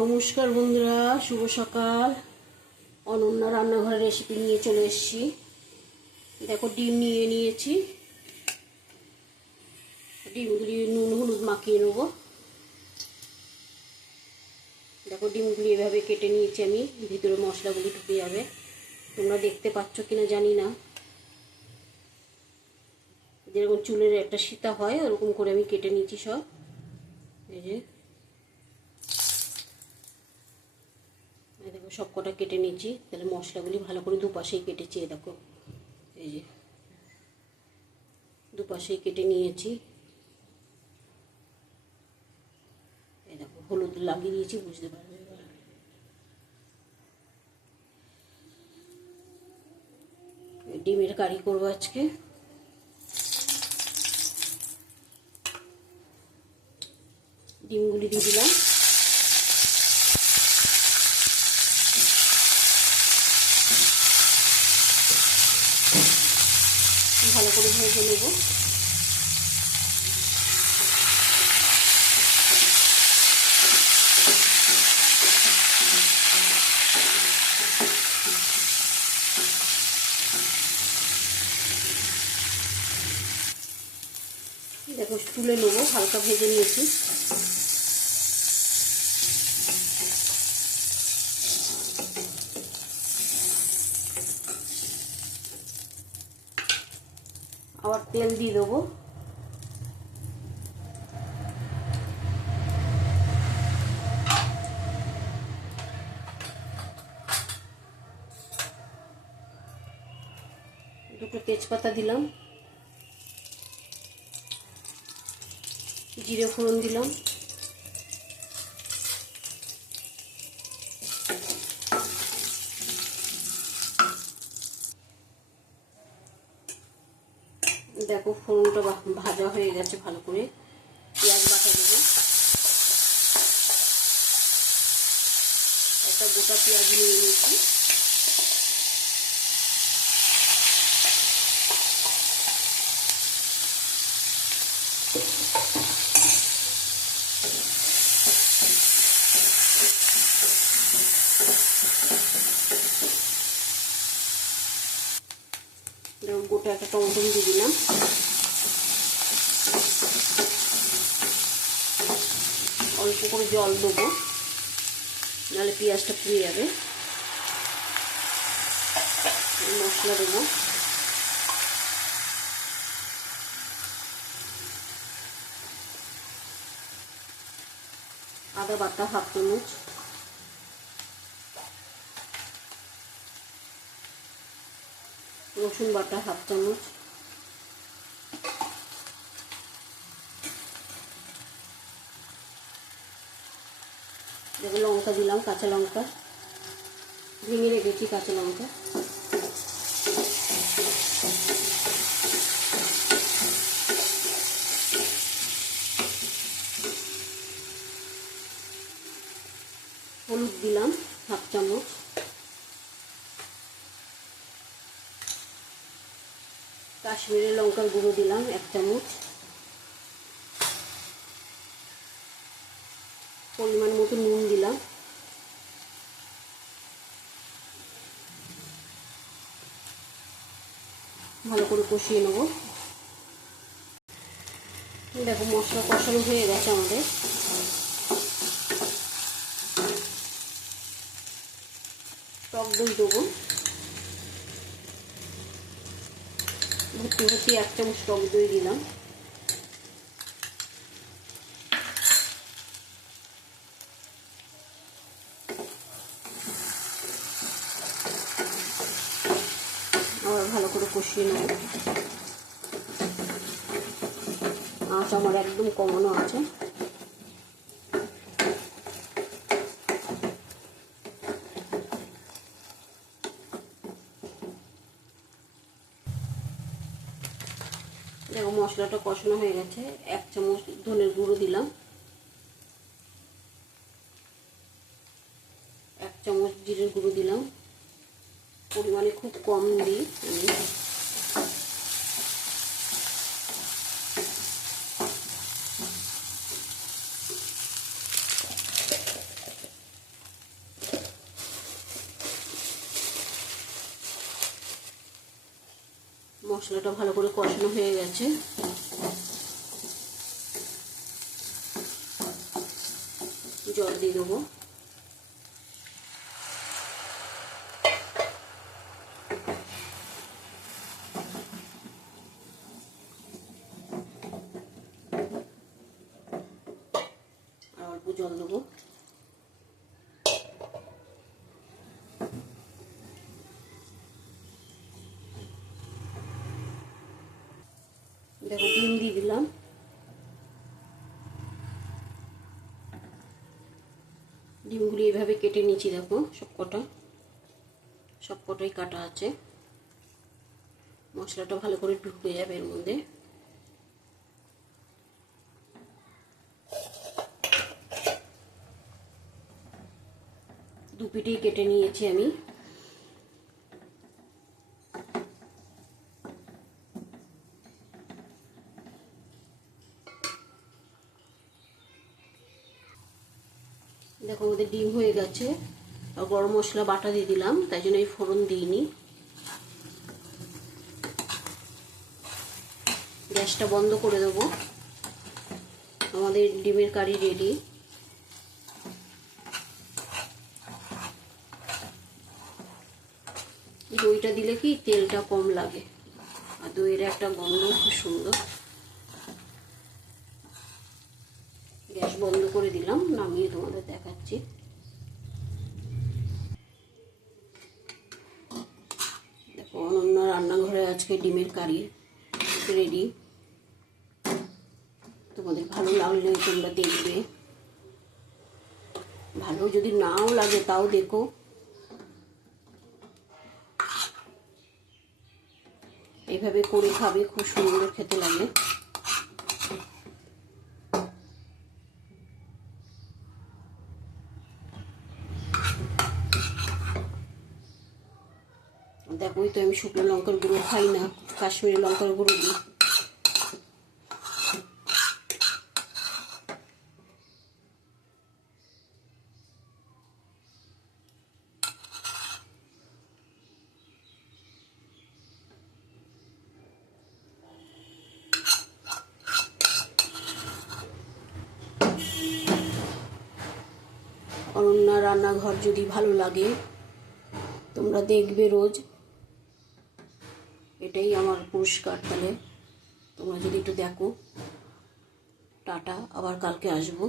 নমস্কার বন্ধুরা, শুভ সকাল। অনন্যা রান্নাঘরের রেসিপি নিয়ে চলে এসেছি। দেখো, ডিম নিয়ে নিয়েছি। ডিমগুলি নুন হলুদ মাখিয়ে নেব। দেখো, ডিমগুলি এভাবে কেটে নিয়েছি আমি, ভিতরে মশলাগুলি ঢুকে যাবে। তোমরা দেখতে পাচ্ছ কিনা জানি না। যেরকম চুলের একটা সীতা হয় ওরকম করে আমি কেটে নিয়েছি সব। এই যে দেখো, সব কটা কেটে নিয়েছি। তাহলে মশলাগুলি ভালো করে দুপাশেই কেটেছি। দেখো, এই যে দুপাশেই কেটে নিয়েছি। এই দেখো, হলুদ লাগিয়ে দিয়েছি, বুঝতে পারবে এবার। ডিমের কারি করবো আজকে। ডিমগুলি দিয়ে দিলাম। ভালো করে ভেজে নেব। দেখো, তুলে নেবো, হালকা ভেজে নিয়েছি। আবার তেল দিয়ে দেবো। দুটো তেজপাতা দিলাম, জিরে ফোড়ন দিলাম, দেখো ফোড়নটা ভাজা হয়ে গেছে ভালো করে। পেঁয়াজ বাটা দেবো, একটা গোটা পেঁয়াজ নিয়ে নিয়েছি। গোটা একটা টমেটো দিয়ে দিলাম। অল্প করে জল দেবো, নাহলে পেঁয়াজটা পুড়ে যাবে। মশলা দেবো, আদা বাটা হাফ চামচ, রসুন বাটা হাফ চামচ, দেখো লঙ্কা দিলাম, কাঁচা লঙ্কা ভেঙে রেখেছি, কাঁচা লঙ্কা। হলুদ দিলাম হাফ চামচ, কাশ্মীরি লঙ্কার গুঁড়ো দিলাম 1 চামচ, পরিমাণ মতো নুন দিলাম। ভালো করে কষিয়ে নেব। দেখো, মশলা কষানো হয়ে গেছে আমাদের। টক দই দেবো, ভর্তি ভর্তি 1 চামচ টক দই দিলাম। আবার ভালো করে কষিয়ে নেব। আঁচ আমার একদম কমানো আছে। দেখো, মশলাটা কষানো হয়ে গেছে। 1 চামচ ধনের গুঁড়ো দিলাম, 1 চামচ জিরের গুঁড়ো দিলাম। পরিমাণে খুব কম দিই আমি। মশলাটা ভালো করে কষানো হয়ে গেছে। জল দিয়ে দেবো। আর অল্প জল দেবো। দেখো ডিম দিয়ে দিলাম। ডিমগুলি এইভাবে কেটে নিয়েছি, দেখো সবকটাই কাটা আছে। মশলাটা ভালো করে ঢুকে যাবে এর মধ্যে। দু পিঠেই কেটে নিয়েছি আমি। দেখো আমাদের ডিম হয়ে গেছে। আর গরম মশলা বাটা দিয়ে দিলাম, তাই জন্য এই ফোড়ন দিইনি। গ্যাসটা বন্ধ করে দেবো। আমাদের ডিমের কারি রেডি। দইটা দিলে কি তেলটা কম লাগে, আর দইয়ের একটা গন্ধ খুব সুন্দর। গ্যাস বন্ধ করে দিলাম, নামিয়ে তোমাদের দেখাচ্ছি। দেখো অনন্য রান্নাঘরে আজকে ডিমের কারি রেডি। তোমাদের ভালো লাগলে তোমরা দেখবে, ভালো যদি নাও লাগে তাও দেখো। এইভাবে করে খাবে, খুব সুন্দর খেতে লাগে। দেখোই তো আমি শুকনো লঙ্কার গুঁড়ো খাই না, কাশ্মীরি লঙ্কার গুঁড়ো দিই। অনন্যা রান্নাঘর যদি ভালো লাগে তোমরা দেখবে রোজ। এটাই আমার পুরস্কার। তাহলে তোমরা যদি একটু দেখো। টাটা, আবার কালকে আসবো।